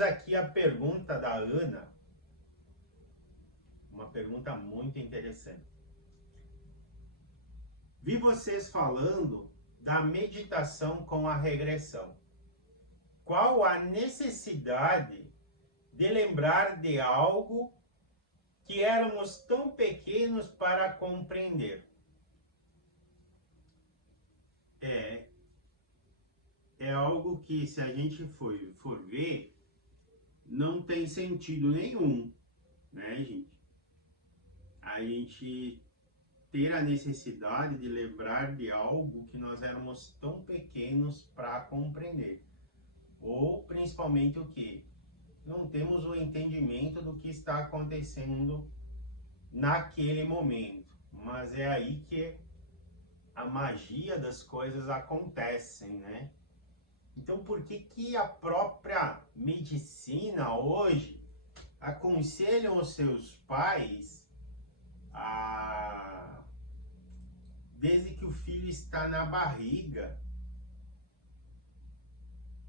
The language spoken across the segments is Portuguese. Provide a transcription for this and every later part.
temos aqui a pergunta da Ana, uma pergunta muito interessante. Vi vocês falando da meditação com a regressão. Qual a necessidade de lembrar de algo que éramos tão pequenos para compreender? É algo que, se a gente for ver, não tem sentido nenhum, né, gente? A gente ter a necessidade de lembrar de algo que nós éramos tão pequenos para compreender. Ou, principalmente, o que? Não temos o entendimento do que está acontecendo naquele momento. Mas é aí que a magia das coisas acontecem, né? Então, por que a própria medicina hoje aconselha os seus pais desde que o filho está na barriga,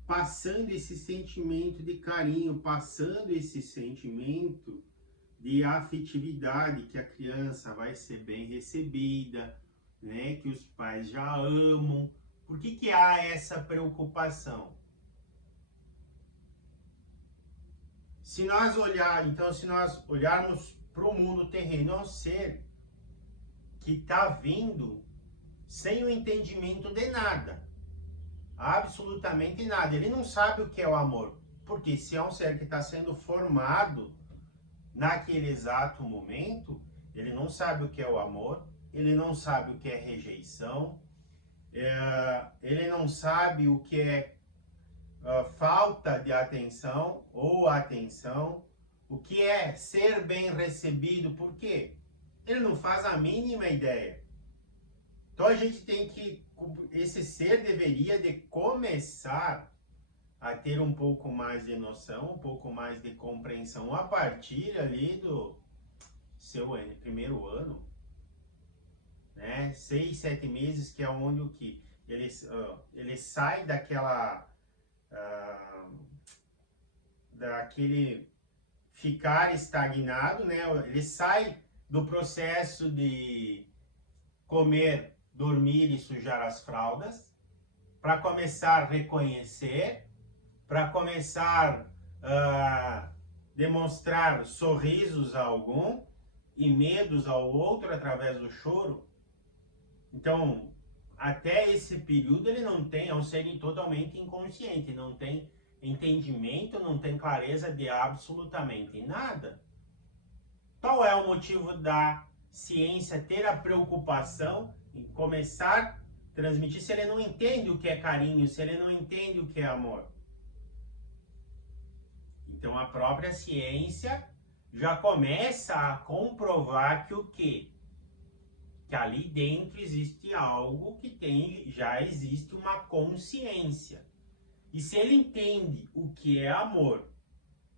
passando esse sentimento de carinho, passando esse sentimento de afetividade, que a criança vai ser bem recebida, né? Que os pais já amam. Por que há essa preocupação? Se nós olharmos para o mundo terreno, é um ser que está vindo sem o entendimento de nada. Absolutamente nada. Ele não sabe o que é o amor. Porque se é um ser que está sendo formado naquele exato momento, ele não sabe o que é o amor, ele não sabe o que é rejeição, ele não sabe o que é falta de atenção ou atenção, o que é ser bem recebido, por quê? Ele não faz a mínima ideia. Então a gente tem que, esse ser deveria de começar a ter um pouco mais de noção, um pouco mais de compreensão a partir ali do seu primeiro ano, né? 6, 7 meses, que é onde o que ele sai daquele ficar estagnado, né? Ele sai do processo de comer, dormir e sujar as fraldas, para começar a reconhecer, para começar a demonstrar sorrisos a algum e medos ao outro através do choro. Então, até esse período ele não tem, é um ser totalmente inconsciente, não tem entendimento, não tem clareza de absolutamente nada. Qual é o motivo da ciência ter a preocupação em começar a transmitir se ele não entende o que é carinho, se ele não entende o que é amor? Então a própria ciência já começa a comprovar que o quê? Que ali dentro existe algo que já existe uma consciência. E se ele entende o que é amor,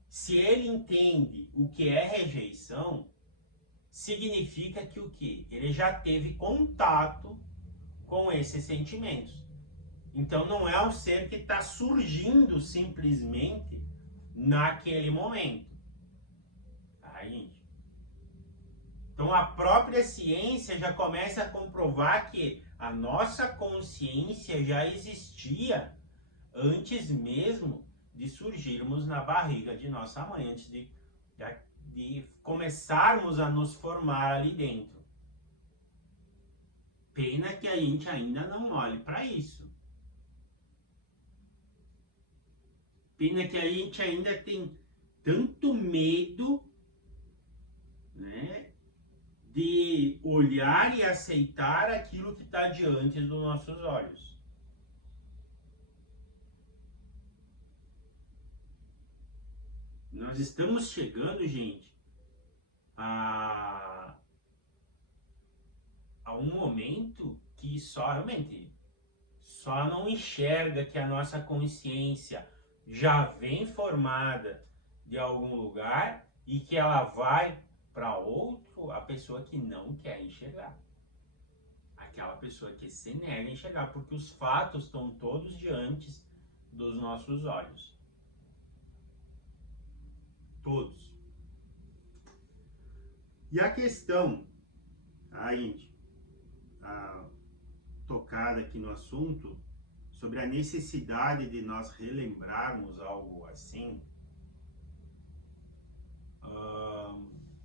se ele entende o que é rejeição, significa que o quê? Ele já teve contato com esses sentimentos. Então não é um ser que está surgindo simplesmente naquele momento. Tá, gente? Então a própria ciência já começa a comprovar que a nossa consciência já existia antes mesmo de surgirmos na barriga de nossa mãe, antes de começarmos a nos formar ali dentro. Pena que a gente ainda não olhe para isso. Pena que a gente ainda tem tanto medo, né, de olhar e aceitar aquilo que está diante dos nossos olhos. Nós estamos chegando, gente, a um momento que só não enxerga que a nossa consciência já vem formada de algum lugar e que ela vai para outro, a pessoa que não quer enxergar. Aquela pessoa que se nega a enxergar, porque os fatos estão todos diante dos nossos olhos. Todos. E a questão, a gente, tocada aqui no assunto, sobre a necessidade de nós relembrarmos algo assim,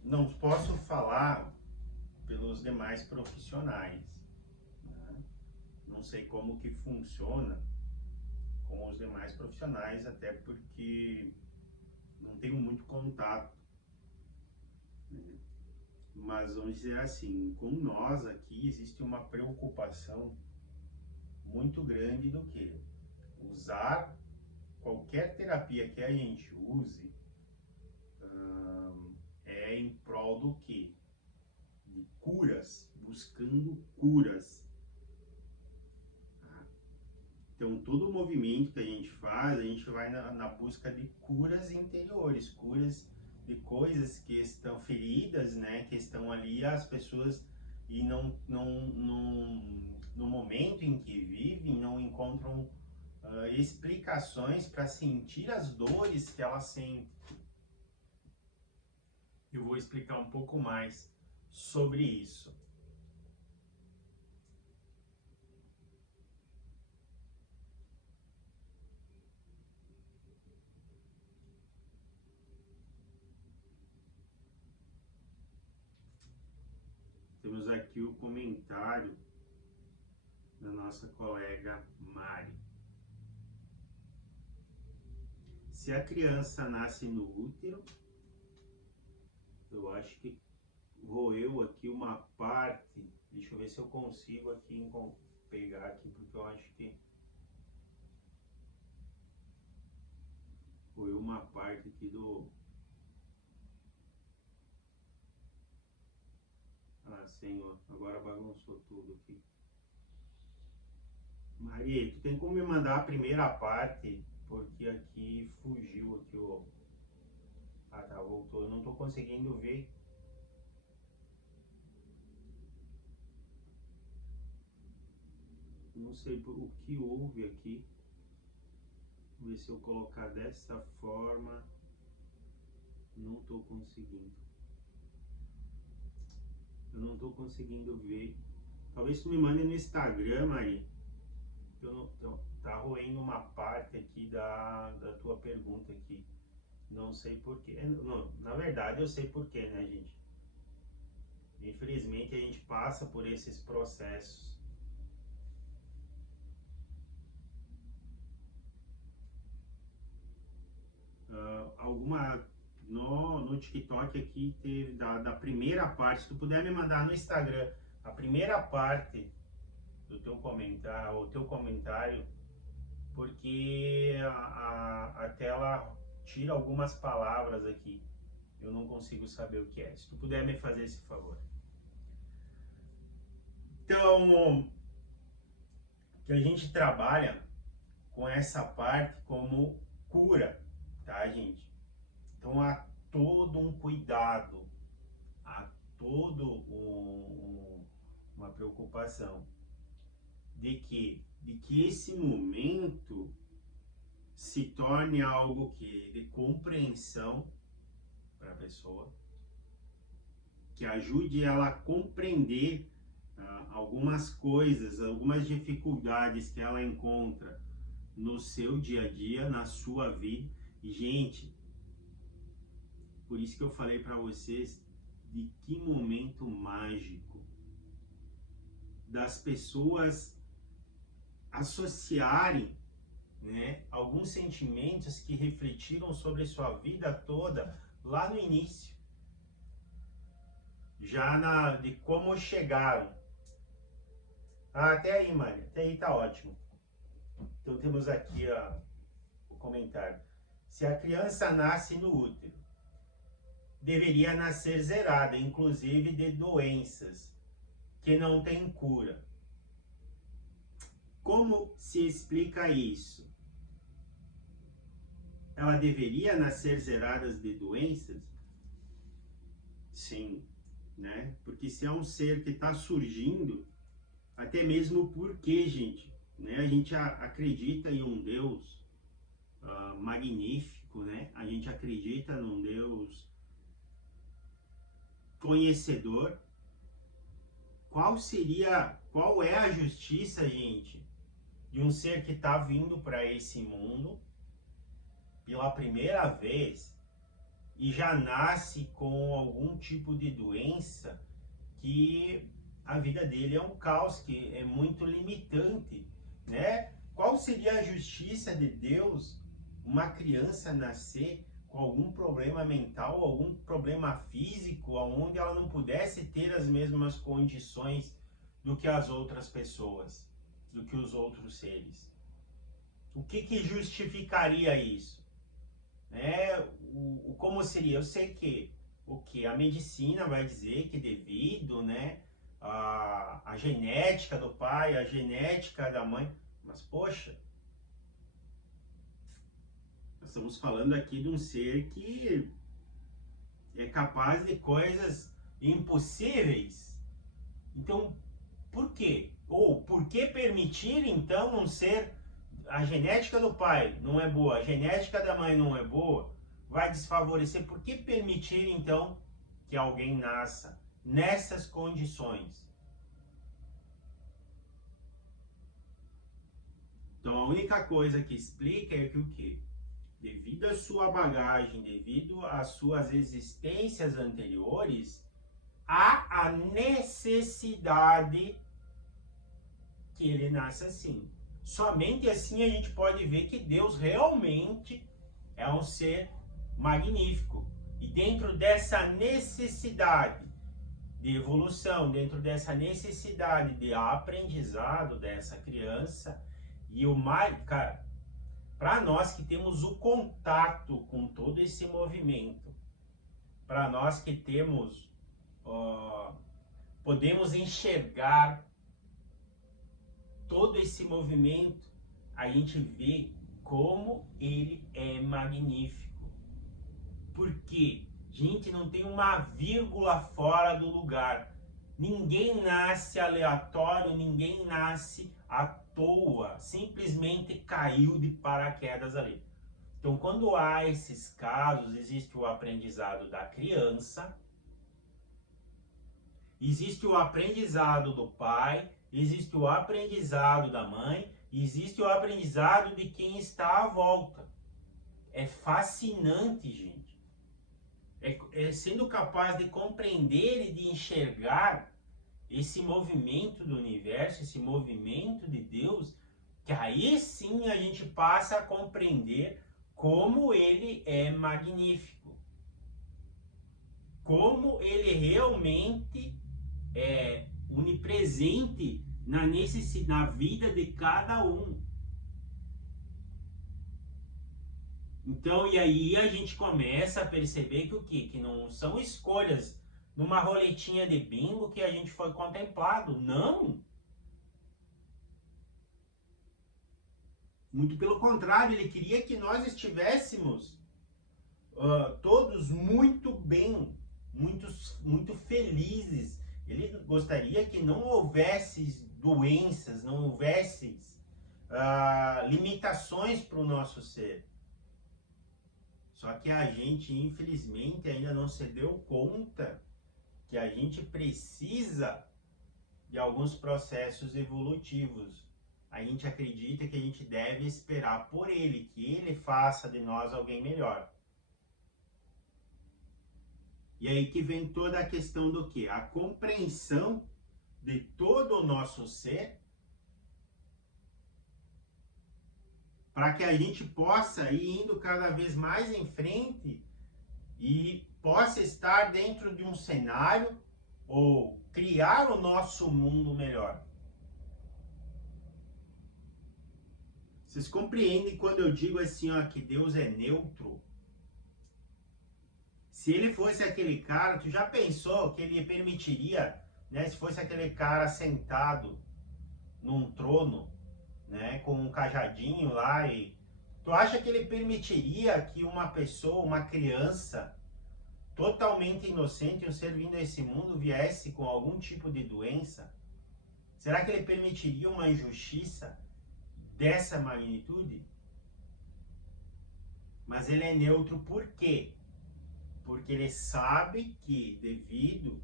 não posso falar pelos demais profissionais, né? Não sei como que funciona com os demais profissionais, até porque não tenho muito contato, né? Mas vamos dizer assim, com nós aqui existe uma preocupação muito grande do que usar qualquer terapia que a gente use é em prol do que? De curas, buscando curas. Então, todo o movimento que a gente faz, a gente vai na busca de curas interiores, curas de coisas que estão feridas, né, que estão ali, as pessoas, e no momento em que vivem, não encontram explicações para sentir as dores que elas sentem. Eu vou explicar um pouco mais sobre isso. Temos aqui o comentário da nossa colega Mari. Se a criança nasce no útero, eu acho que roeu aqui uma parte, deixa eu ver se eu consigo aqui pegar aqui, porque eu acho que roeu uma parte aqui do... Ah, Senhor, agora bagunçou tudo aqui. Maria, tu tem como me mandar a primeira parte, porque aqui fugiu aqui o... Ah, tá, voltou. Eu não tô conseguindo ver. Não sei o que houve aqui. Vou ver se eu colocar dessa forma. Não tô conseguindo. Eu não tô conseguindo ver. Talvez tu me mande no Instagram, Maria. Tá roendo uma parte aqui da tua pergunta aqui. Não sei porquê. Na verdade, eu sei porquê, né, gente? Infelizmente, a gente passa por esses processos. No TikTok aqui teve da primeira parte. Se tu puder me mandar no Instagram a primeira parte do teu comentário, porque a tela tira algumas palavras aqui. Eu não consigo saber o que é. Se tu puder me fazer esse favor. Então, que a gente trabalha com essa parte como cura, tá, gente? Então, há todo um cuidado, há todo uma preocupação de que esse momento se torne algo de compreensão para a pessoa, que ajude ela a compreender algumas coisas, algumas dificuldades que ela encontra no seu dia a dia, na sua vida. E, gente, por isso que eu falei para vocês de que momento mágico das pessoas associarem, né, alguns sentimentos que refletiram sobre sua vida toda lá no início, já de como chegaram. Até aí, Maria, até aí tá ótimo. Então temos aqui o comentário. Se a criança nasce no útero, deveria nascer zerada, inclusive de doenças que não têm cura. Como se explica isso? Ela deveria nascer zerada de doenças? Sim, né? Porque se é um ser que está surgindo, até mesmo porque, gente, né? A gente acredita em um Deus magnífico, magnífico, né? A gente acredita num Deus conhecedor. Qual é a justiça, gente, de um ser que está vindo para esse mundo pela primeira vez e já nasce com algum tipo de doença que a vida dele é um caos, que é muito limitante, né? Qual seria a justiça de Deus uma criança nascer com algum problema mental, algum problema físico, onde ela não pudesse ter as mesmas condições do que as outras pessoas, do que os outros seres? O que justificaria isso? Como seria? Eu sei que a medicina vai dizer que devido, né, a genética do pai, a genética da mãe, mas poxa, nós estamos falando aqui de um ser que é capaz de coisas impossíveis. Então, por quê? Ou por que permitir então um ser, a genética do pai não é boa, a genética da mãe não é boa, vai desfavorecer? Por que permitir então que alguém nasça nessas condições? Então a única coisa que explica é que o quê? Devido à sua bagagem, devido às suas existências anteriores, há a necessidade que ele nasça assim. Somente assim a gente pode ver que Deus realmente é um ser magnífico. E dentro dessa necessidade de evolução, dentro dessa necessidade de aprendizado dessa criança, e o mais, cara, para nós que temos o contato com todo esse movimento, para nós que temos, podemos enxergar todo esse movimento, a gente vê como ele é magnífico. Porque, gente, não tem uma vírgula fora do lugar. Ninguém nasce aleatório, ninguém nasce à toa, simplesmente caiu de paraquedas ali. Então, quando há esses casos, existe o aprendizado da criança, existe o aprendizado do pai, existe o aprendizado da mãe, existe o aprendizado de quem está à volta. É fascinante, gente. Sendo capaz de compreender e de enxergar esse movimento do universo, esse movimento de Deus, que aí sim a gente passa a compreender como ele é magnífico. Como ele realmente é onipresente na vida de cada um. Então, e aí a gente começa a perceber que o quê? Que não são escolhas numa roletinha de bingo que a gente foi contemplado. Não! Muito pelo contrário, ele queria que nós estivéssemos todos muito bem, muito felizes. Ele gostaria que não houvesse doenças, não houvesse limitações para o nosso ser. Só que a gente, infelizmente, ainda não se deu conta que a gente precisa de alguns processos evolutivos. A gente acredita que a gente deve esperar por ele, que ele faça de nós alguém melhor. E aí que vem toda a questão do quê? A compreensão de todo o nosso ser, para que a gente possa ir indo cada vez mais em frente e possa estar dentro de um cenário ou criar o nosso mundo melhor. Vocês compreendem quando eu digo assim, ó, que Deus é neutro? Se ele fosse aquele cara, tu já pensou que ele permitiria, né, se fosse aquele cara sentado num trono, né, com um cajadinho lá, e tu acha que ele permitiria que uma pessoa, uma criança totalmente inocente, um ser vindo a esse mundo, viesse com algum tipo de doença? Será que ele permitiria uma injustiça dessa magnitude? Mas ele é neutro por quê? Porque ele sabe que, devido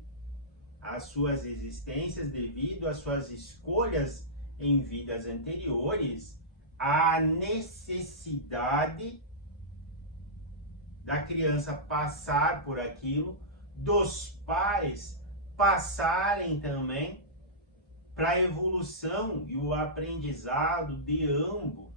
às suas existências, devido às suas escolhas em vidas anteriores, há necessidade da criança passar por aquilo, dos pais passarem também para a evolução e o aprendizado de ambos.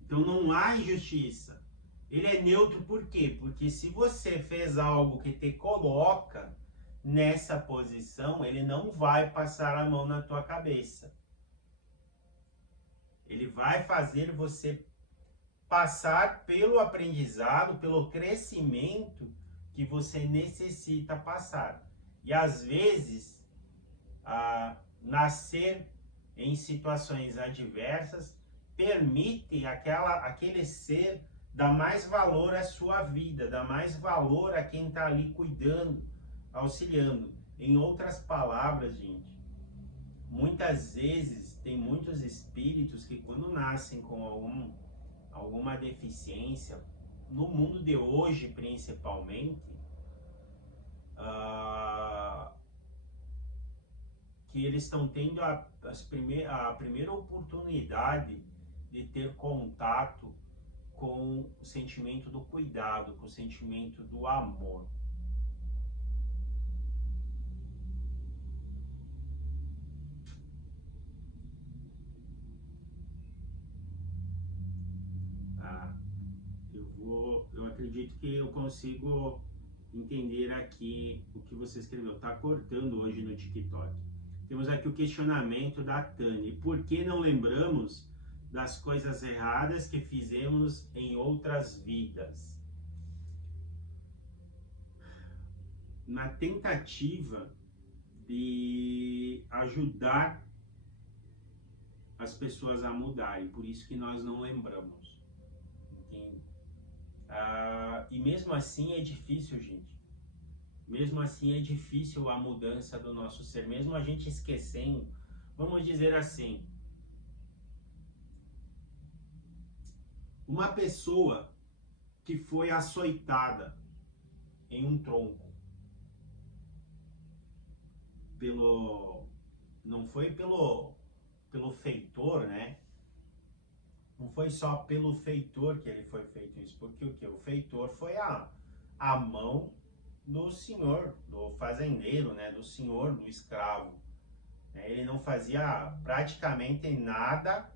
Então não há injustiça. Ele é neutro por quê? Porque se você fez algo que te coloca nessa posição, ele não vai passar a mão na tua cabeça. Ele vai fazer você passar pelo aprendizado, pelo crescimento que você necessita passar. E às vezes, nascer em situações adversas permite aquele ser dar mais valor à sua vida, dar mais valor a quem está ali cuidando, auxiliando. Em outras palavras, gente, muitas vezes tem muitos espíritos que quando nascem com alguma deficiência, no mundo de hoje principalmente, que eles estão tendo a primeira oportunidade de ter contato com o sentimento do cuidado, com o sentimento do amor. Eu acredito que eu consigo entender aqui o que você escreveu. Tá cortando hoje no TikTok. Temos aqui o questionamento da Tânia. Por que não lembramos das coisas erradas que fizemos em outras vidas? Na tentativa de ajudar as pessoas a mudarem, por isso que nós não lembramos. Entende? E mesmo assim é difícil, gente. Mesmo assim é difícil a mudança do nosso ser, mesmo a gente esquecendo, vamos dizer assim, uma pessoa que foi açoitada em um tronco não foi pelo feitor, né? Não foi só pelo feitor que ele foi feito isso, porque o que? O feitor foi a mão do senhor, do fazendeiro, né? Do senhor, do escravo. Ele não fazia praticamente nada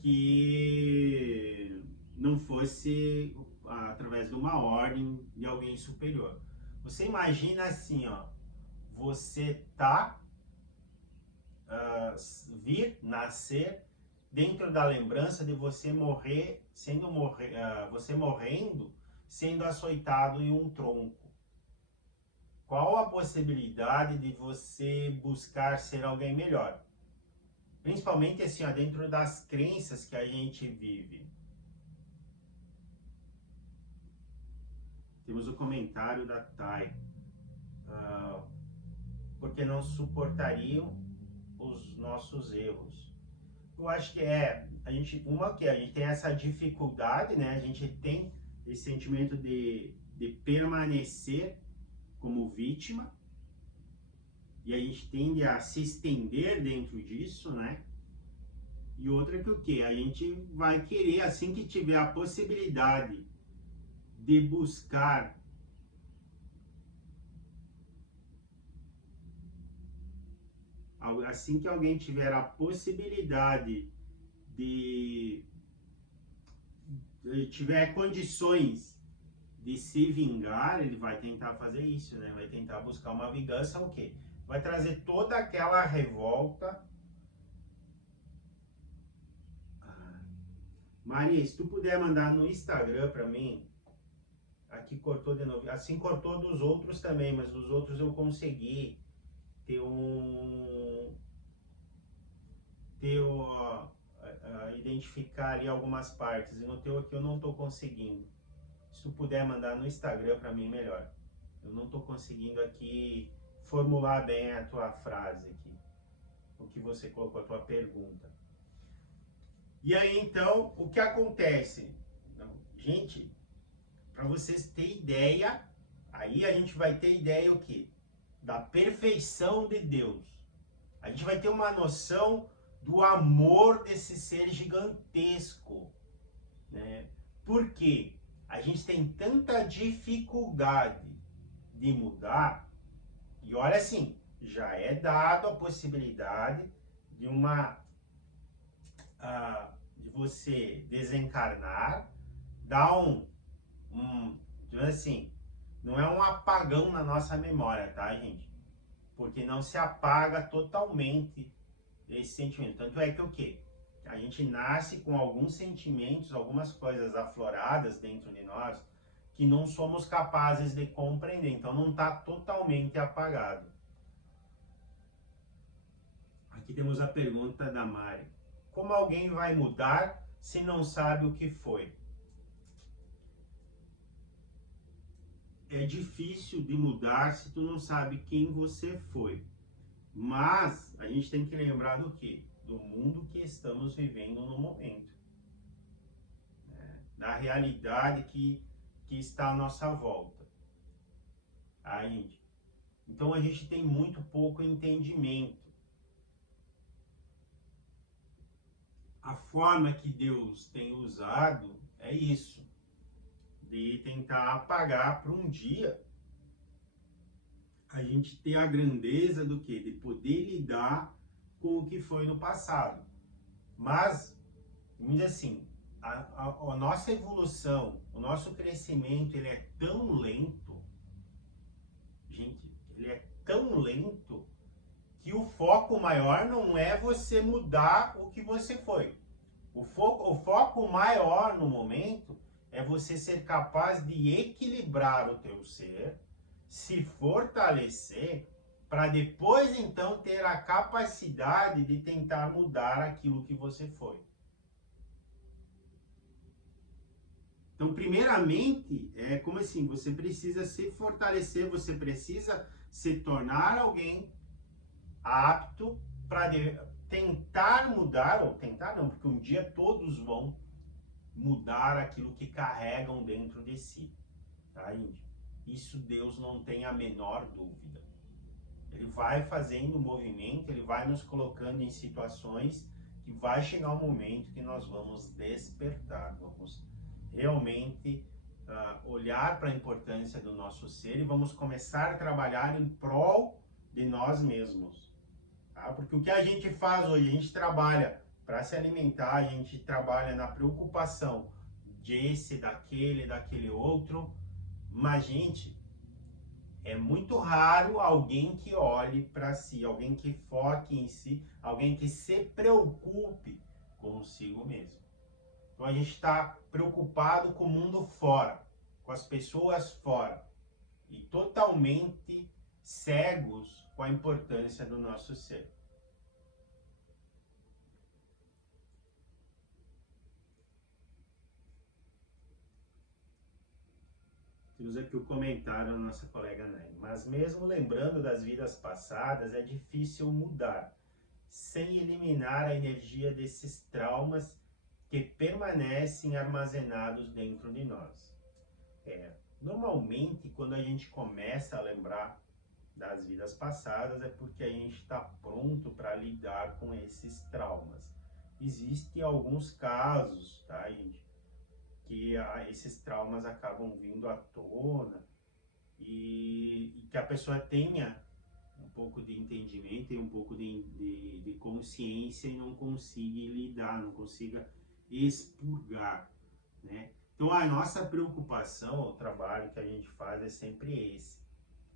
que não fosse através de uma ordem de alguém superior. Você imagina assim, ó, você vir nascer dentro da lembrança de você você morrendo, sendo açoitado em um tronco. Qual a possibilidade de você buscar ser alguém melhor? Principalmente assim, ó, dentro das crenças que a gente vive. Temos o comentário da Thay. Porque não suportariam os nossos erros. Eu acho que a gente tem essa dificuldade, né? A gente tem esse sentimento de permanecer como vítima, e a gente tende a se estender dentro disso, né? E outra que o quê? A gente vai querer, assim que tiver a possibilidade de buscar assim que alguém tiver a possibilidade de tiver condições de se vingar, ele vai tentar fazer isso, né? Vai tentar buscar uma vingança, o quê? Vai trazer toda aquela revolta. Maria, se tu puder mandar no Instagram para mim, aqui cortou de novo, assim cortou dos outros também, mas dos outros eu consegui identificar ali algumas partes, e no teu aqui eu não estou conseguindo. Se tu puder mandar no Instagram para mim, melhor. Eu não estou conseguindo aqui formular bem a tua frase aqui, o que você colocou, a tua pergunta. E aí, então, o que acontece? Gente, para vocês terem ideia, aí a gente vai ter ideia o quê? Da perfeição de Deus. A gente vai ter uma noção do amor desse ser gigantesco, né? Por quê? A gente tem tanta dificuldade de mudar, e olha assim, já é dado a possibilidade de de você desencarnar, dar assim, não é um apagão na nossa memória, tá, gente? Porque não se apaga totalmente esse sentimento. Tanto é que o quê? A gente nasce com alguns sentimentos, algumas coisas afloradas dentro de nós que não somos capazes de compreender. Então não está totalmente apagado. Aqui temos a pergunta da Mari. Como alguém vai mudar se não sabe o que foi? É difícil de mudar se tu não sabe quem você foi. Mas a gente tem que lembrar do quê? Do mundo que estamos vivendo no momento. Da realidade que está à nossa volta. Tá, gente? Então a gente tem muito pouco entendimento. A forma que Deus tem usado é isso. De tentar apagar para um dia a gente ter a grandeza do quê? De poder lidar com o que foi no passado. Mas, vamos dizer assim, a nossa evolução, o nosso crescimento, ele é tão lento, gente, ele é tão lento, que o foco maior não é você mudar o que você foi. O foco maior no momento é você ser capaz de equilibrar o teu ser, se fortalecer, para depois então ter a capacidade de tentar mudar aquilo que você foi. Então, primeiramente, é como assim, você precisa se fortalecer, você precisa se tornar alguém apto para tentar mudar, ou tentar não, porque um dia todos vão mudar aquilo que carregam dentro de si, tá, gente? Isso Deus não tem a menor dúvida. Ele vai fazendo o movimento, ele vai nos colocando em situações que vai chegar um momento que nós vamos despertar, vamos realmente olhar para a importância do nosso ser e vamos começar a trabalhar em prol de nós mesmos. Tá? Porque o que a gente faz hoje, a gente trabalha para se alimentar, a gente trabalha na preocupação desse, daquele outro, mas, gente, é muito raro alguém que olhe para si, alguém que foque em si, alguém que se preocupe consigo mesmo. Então a gente está preocupado com o mundo fora, com as pessoas fora, e totalmente cegos com a importância do nosso ser. Temos aqui o comentário da nossa colega Nay. Mas mesmo lembrando das vidas passadas, é difícil mudar, sem eliminar a energia desses traumas que permanecem armazenados dentro de nós. Normalmente, quando a gente começa a lembrar das vidas passadas, é porque a gente está pronto para lidar com esses traumas. Existem alguns casos, tá, gente, que esses traumas acabam vindo à tona e que a pessoa tenha um pouco de entendimento e um pouco de consciência e não consiga lidar, não consiga expurgar, né? Então a nossa preocupação, o trabalho que a gente faz é sempre esse,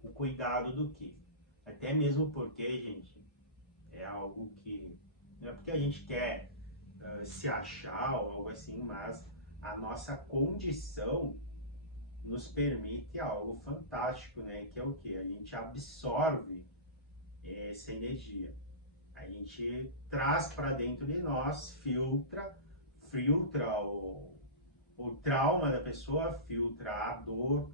o cuidado do que? Até mesmo porque, gente, é algo que, não é porque a gente quer se achar ou algo assim, mas a nossa condição nos permite algo fantástico, né? Que é o que? A gente absorve essa energia. A gente traz para dentro de nós, filtra o trauma da pessoa, filtra a dor,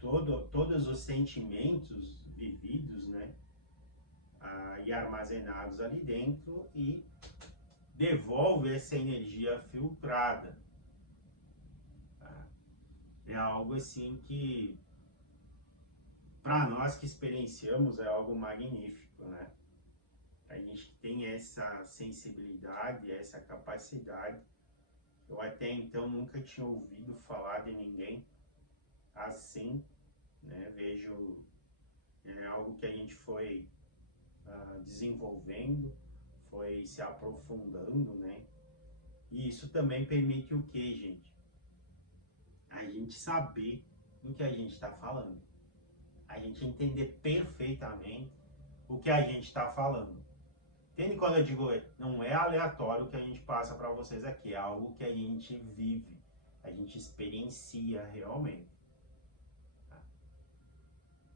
todos os sentimentos vividos, né? E armazenados ali dentro e devolve essa energia filtrada. Tá? É algo assim que, para nós que experienciamos, é algo magnífico, né? A gente tem essa sensibilidade, essa capacidade. Eu até então nunca tinha ouvido falar de ninguém assim, né? Vejo algo que a gente foi desenvolvendo, foi se aprofundando, né? E isso também permite o que, gente? A gente saber do que a gente está falando. A gente entender perfeitamente o que a gente está falando. Entende quando eu digo, não é aleatório o que a gente passa para vocês aqui, é algo que a gente vive, a gente experiencia realmente. Tá?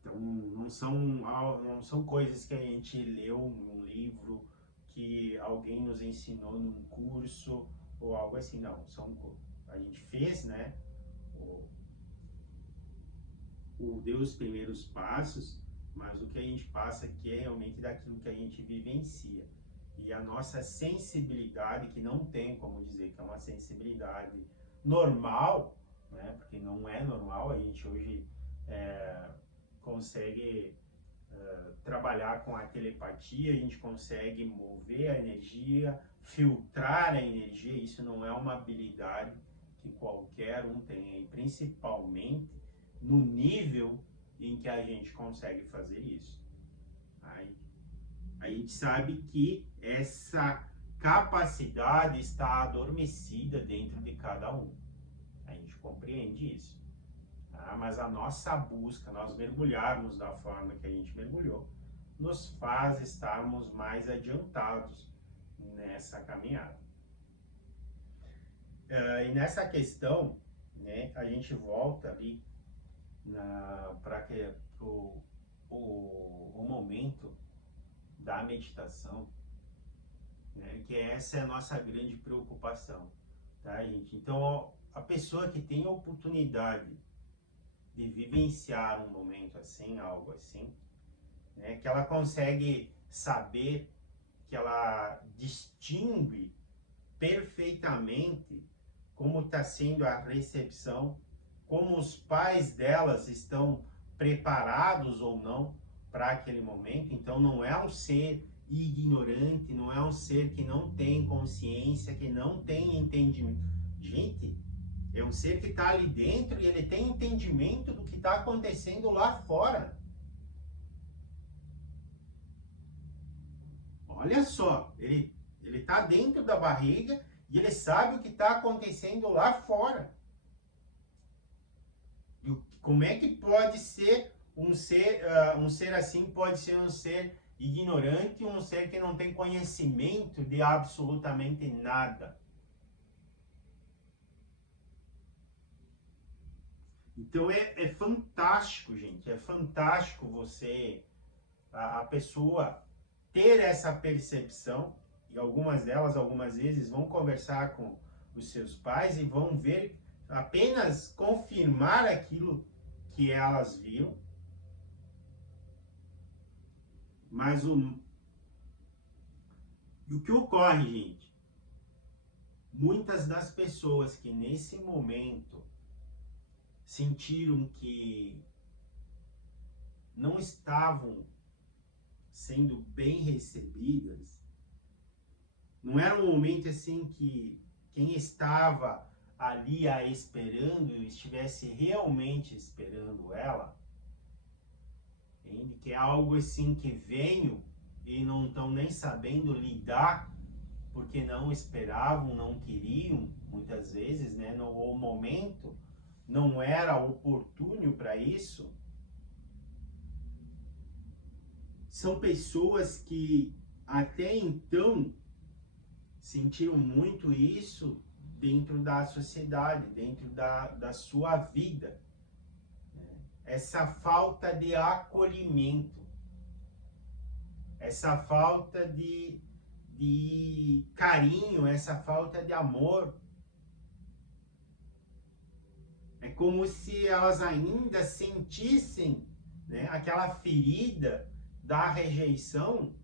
Então, não são coisas que a gente leu num livro, que alguém nos ensinou num curso, ou algo assim, não. A gente fez, né, deu os primeiros passos, mas o que a gente passa aqui é realmente daquilo que a gente vivencia. E a nossa sensibilidade, que não tem como dizer que é uma sensibilidade normal, né? Porque não é normal, a gente hoje consegue trabalhar com a telepatia, a gente consegue mover a energia, filtrar a energia, isso não é uma habilidade que qualquer um tem, e principalmente no nível em que a gente consegue fazer isso. Aí, a gente sabe que essa capacidade está adormecida dentro de cada um. A gente compreende isso. Tá? Mas a nossa busca, nós mergulharmos da forma que a gente mergulhou, nos faz estarmos mais adiantados nessa caminhada. E nessa questão, né, a gente volta ali para o momento da meditação, né, que essa é a nossa grande preocupação, tá, gente? Então, a pessoa que tem a oportunidade de vivenciar um momento assim, algo assim, né, que ela consegue saber, que ela distingue perfeitamente como está sendo a recepção, como os pais delas estão preparados ou não para aquele momento. Então não é um ser ignorante, não é um ser que não tem consciência, que não tem entendimento. Gente, é um ser que está ali dentro e ele tem entendimento do que está acontecendo lá fora. Olha só, ele está dentro da barriga e ele sabe o que está acontecendo lá fora. E como é que pode ser um ser assim, pode ser um ser ignorante, um ser que não tem conhecimento de absolutamente nada. Então é fantástico, gente, é fantástico a pessoa ter essa percepção, e algumas vezes, vão conversar com os seus pais e vão ver, apenas confirmar aquilo que elas viram. Mas o que ocorre, gente? Muitas das pessoas que nesse momento sentiram que não estavam sendo bem recebidas, não era um momento assim que quem estava ali a esperando estivesse realmente esperando ela, entende? Que é algo assim que veio e não estão nem sabendo lidar, porque não esperavam, não queriam, muitas vezes, né? O momento não era oportuno para isso. São pessoas que até então sentiram muito isso dentro da sociedade, dentro da sua vida. Essa falta de acolhimento, essa falta de carinho, essa falta de amor. É como se elas ainda sentissem, né, aquela ferida da rejeição,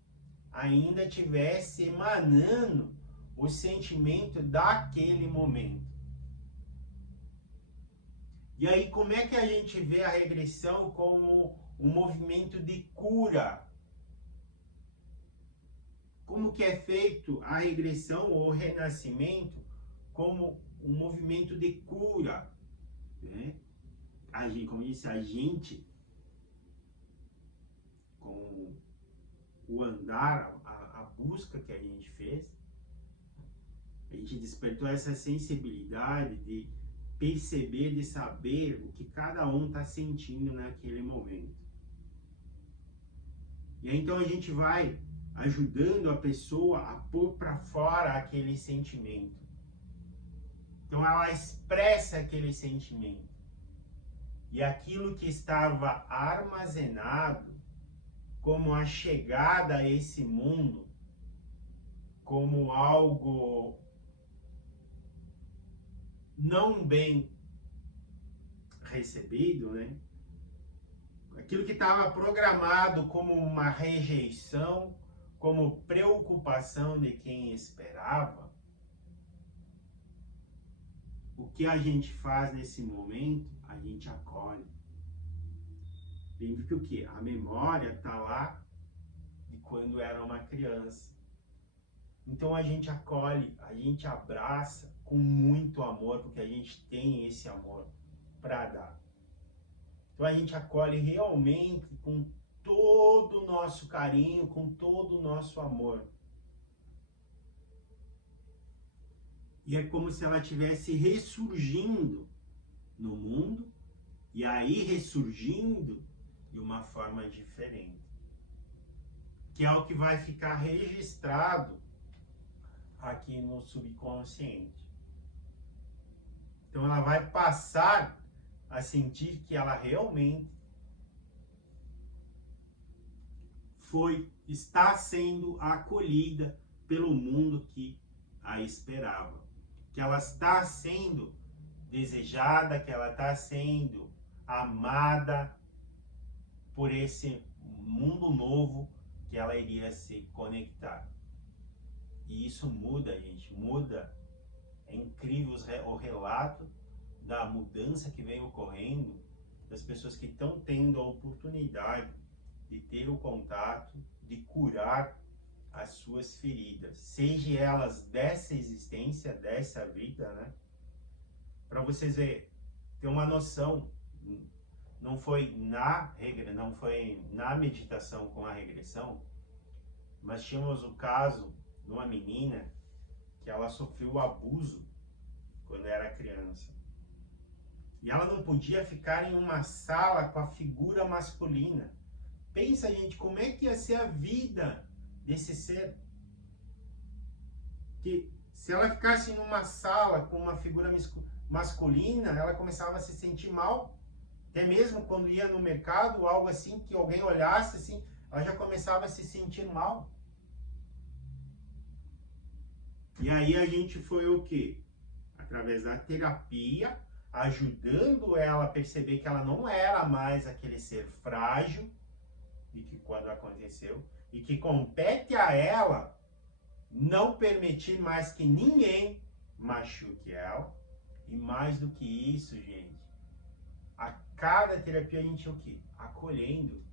ainda tivesse emanando o sentimento daquele momento. E aí, como é que a gente vê a regressão como um movimento de cura? Como que é feito a regressão ou o renascimento como um movimento de cura, né? A gente, como disse, a gente, com o andar, a busca que a gente fez, a gente despertou essa sensibilidade de perceber, de saber o que cada um está sentindo naquele momento. E aí, então a gente vai ajudando a pessoa a pôr para fora aquele sentimento. Então ela expressa aquele sentimento. E aquilo que estava armazenado como a chegada a esse mundo, como algo não bem recebido, né? Aquilo que estava programado como uma rejeição, como preocupação de quem esperava, o que a gente faz nesse momento? A gente acolhe. Lembre que o quê? A memória está lá de quando era uma criança. Então a gente acolhe, a gente abraça com muito amor, porque a gente tem esse amor para dar. Então a gente acolhe realmente com todo o nosso carinho, com todo o nosso amor. E é como se ela estivesse ressurgindo no mundo, e aí ressurgindo de uma forma diferente. Que é o que vai ficar registrado aqui no subconsciente. Então ela vai passar a sentir que ela realmente está sendo acolhida pelo mundo que a esperava. Que ela está sendo desejada, que ela está sendo amada por esse mundo novo que ela iria se conectar. E isso muda, gente, muda. É incrível o relato da mudança que vem ocorrendo das pessoas que estão tendo a oportunidade de ter o contato, de curar as suas feridas, seja elas dessa existência, dessa vida, né? Para vocês verem, ter uma noção, não foi na meditação com a regressão, mas tínhamos o caso de uma menina que ela sofreu abuso quando era criança. E ela não podia ficar em uma sala com a figura masculina. Pensa, gente, como é que ia ser a vida desse ser? Que se ela ficasse em uma sala com uma figura masculina, ela começava a se sentir mal. Até mesmo quando ia no mercado, algo assim, que alguém olhasse assim, ela já começava a se sentir mal. E aí a gente foi o quê? Através da terapia, ajudando ela a perceber que ela não era mais aquele ser frágil, e que quando aconteceu, e que compete a ela não permitir mais que ninguém machuque ela. E mais do que isso, gente, a cada terapia a gente o quê? Acolhendo,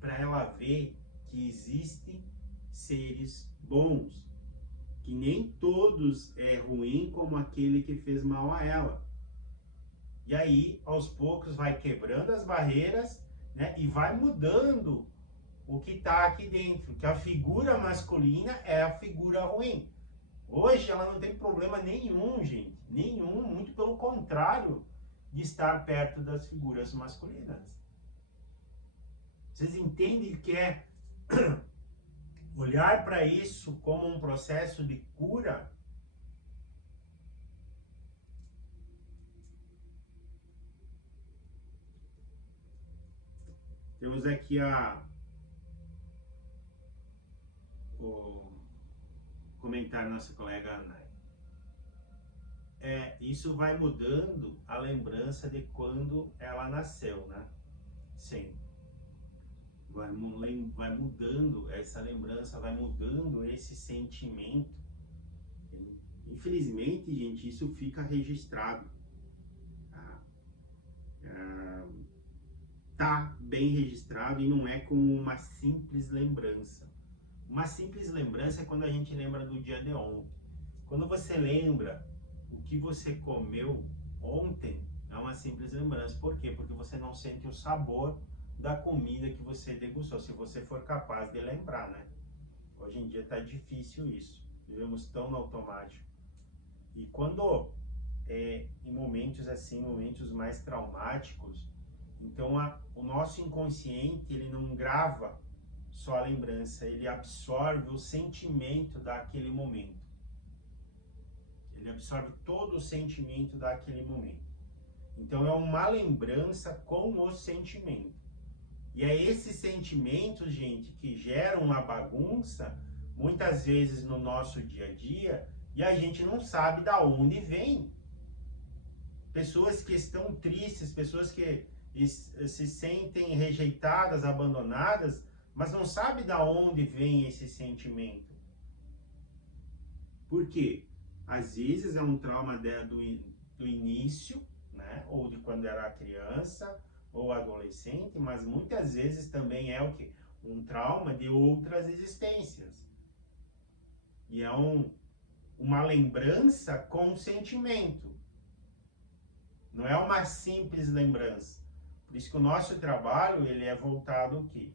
para ela ver que existem seres bons, que nem todos é ruim como aquele que fez mal a ela. E aí, aos poucos, vai quebrando as barreiras, né? E vai mudando o que está aqui dentro. Que a figura masculina é a figura ruim. Hoje ela não tem problema nenhum, gente. Nenhum, muito pelo contrário, de estar perto das figuras masculinas. Vocês entendem que é olhar para isso como um processo de cura? Temos aqui o comentário da nossa colega Ana. Isso vai mudando a lembrança de quando ela nasceu, né? Sim. Vai mudando essa lembrança, vai mudando esse sentimento. Infelizmente, gente, isso fica registrado. Tá? Tá bem registrado e não é como uma simples lembrança. Uma simples lembrança é quando a gente lembra do dia de ontem. Quando você lembra o que você comeu ontem, é uma simples lembrança. Por quê? Porque você não sente o sabor da comida que você degustou, se você for capaz de lembrar, né? Hoje em dia está difícil isso. Vivemos tão no automático. E quando em momentos assim, momentos mais traumáticos, então o nosso inconsciente, ele não grava só a lembrança, ele absorve o sentimento daquele momento. Ele absorve todo o sentimento daquele momento. Então é uma lembrança com o sentimento. E é esses sentimentos, gente, que geram uma bagunça, muitas vezes no nosso dia a dia, e a gente não sabe da onde vem. Pessoas que estão tristes, pessoas que se sentem rejeitadas, abandonadas, mas não sabe da onde vem esse sentimento. Por quê? Às vezes é um trauma do início, né? Ou de quando era criança ou adolescente, mas muitas vezes também é o quê? Um trauma de outras existências. E é uma lembrança com sentimento. Não é uma simples lembrança. Por isso que o nosso trabalho, ele é voltado o quê?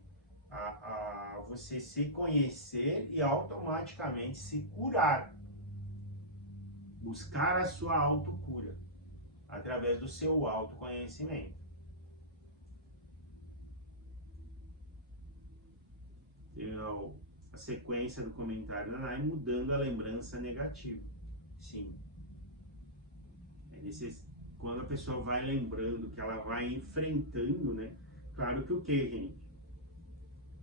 A você se conhecer e automaticamente se curar. Buscar a sua autocura através do seu autoconhecimento. A sequência do comentário da Nai, mudando a lembrança negativa. Sim. Quando a pessoa vai lembrando, que ela vai enfrentando, né? Claro que o que, gente?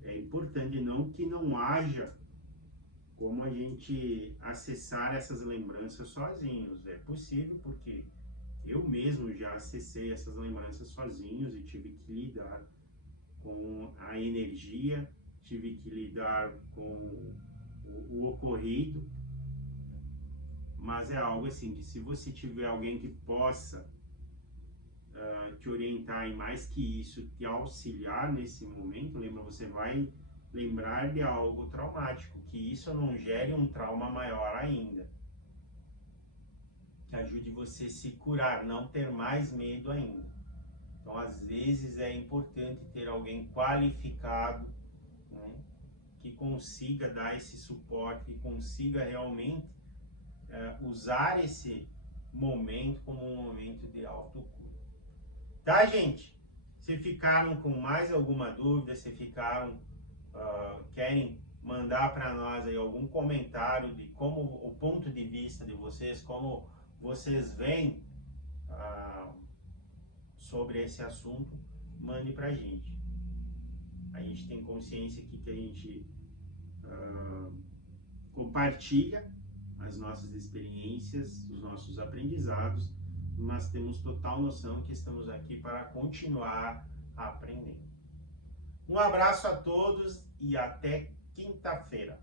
É importante não que não haja como a gente acessar essas lembranças sozinhos. É possível porque eu mesmo já acessei essas lembranças sozinhos e tive que lidar com a energia, tive que lidar com o ocorrido, mas é algo assim, que se você tiver alguém que possa te orientar e mais que isso, te auxiliar nesse momento, lembra, você vai lembrar de algo traumático, que isso não gere um trauma maior ainda. Que ajude você a se curar, não ter mais medo ainda. Então, às vezes é importante ter alguém qualificado, né, que consiga dar esse suporte, que consiga realmente usar esse momento como um momento de autocura. Tá, gente? Se ficaram com mais alguma dúvida, se ficaram, querem mandar para nós aí algum comentário de como o ponto de vista de vocês, como vocês veem sobre esse assunto, mande pra gente. A gente tem consciência aqui que a gente compartilha as nossas experiências, os nossos aprendizados, mas temos total noção que estamos aqui para continuar aprendendo. Um abraço a todos e até quinta-feira.